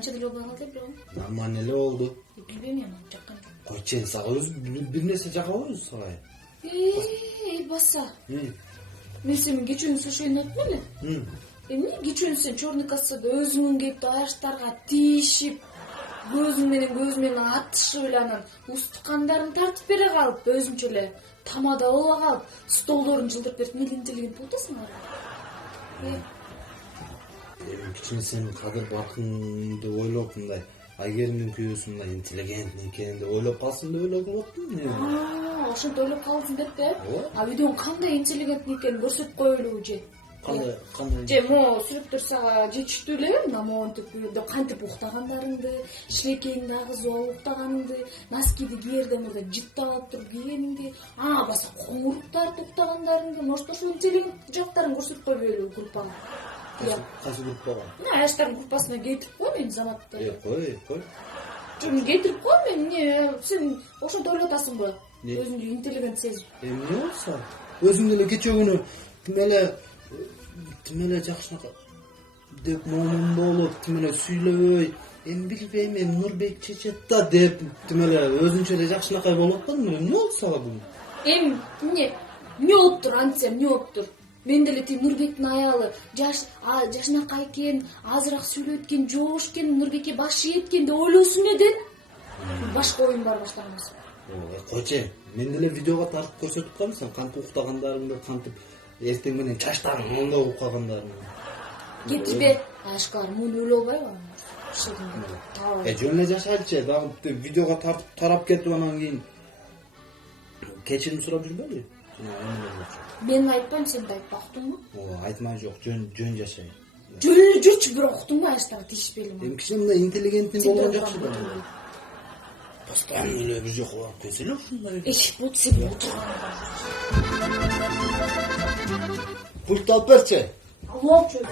Kança dil olmağı kaldı biliyorum. Ama neler oldu? Bilmiyorum yani. Çakkan. Koçen sağa bir nese çakavarız sağa. Bassa. Hı. Men senin geçen gün şoyun atmalı. Hı. Эмне кечүүнсүн чорный кассада өзүңүн келип аяштарга тийишип көзүң менен атышып эле анан устук кандарын тартып бере калып өзүнчө эле тамада боло калып столдорун жылдырып берип эмне интеллигент болуп атасың Кичине сен кадыр баркыңды ойлоп мындай Айгеримдин күйөөсү мындай интеллигент экенин деп ойлоп калсын деп ойлоп атпаймынбы? Ошентип ойлоп калдым деп а видеонун кандай интеллигент экенин көрсөтүп коелу же. Кандай? Же могу сүрөттөр сага жетиштүү эле намонтип кантип уктагандарыңды, шилекейиңди агызып алып уктаганыңды, носкиди киерден мурда жыттап туруп кийгениңди, баса коңуруктарды уктагандарыңды, может ошол интеллигент жактарын көрсөтүп койбойлу группага. Кайсы группага? Аяштардын группасына кетирип кой мени заматты. Кой. Жөн кетирип кой мени, сен ошентип ойлоп атасыңбы? Өзүңдү интеллигент сезип. Эмне болсо? Өзүң деле кече күнү тим эле жакшынака деп момун болуп, тим эле сүйлөбөй, эми билбейм, Нурбек чечет да деп тим эле өзүнчө эле жакшынакай болуп атпадыңбы? Эмне болду сага бул? Эмне болуптур, антсем, эмне болуптур? Мен деле тим Нурбектин аялы жашынакай экен, азыраак сүйлөйт экен, жоош экен, Нурбекке баш ийет экен деп ойлосун эледен. Башка оюн бар баштагансың. Койчу, мен деле видеого тартып көрсөтүп калмысың, кантип уктагандарыңды, кантип эртең менен чачтарың оңдоп уккагандарыңды. Кетишпе, ашкар, муну өлө албайбы? Жөн эле жашайлычы, дагы видеого тартып тарап кетип анан кийин кечирим сурап жүрбөлү? Мен айтпайм, сен да айтпа, уктуңбу? Айтмай жок, жөн жашай. Жүрчү, бирок уктуңбу, аштагы тишпели. Эми кичине мындай интеллигенттин болгон жакшы да. Постоянно эле бир жака барып келсе эле ушундай. Вот сен отурган. Пульт алып берчи. Алып чөй.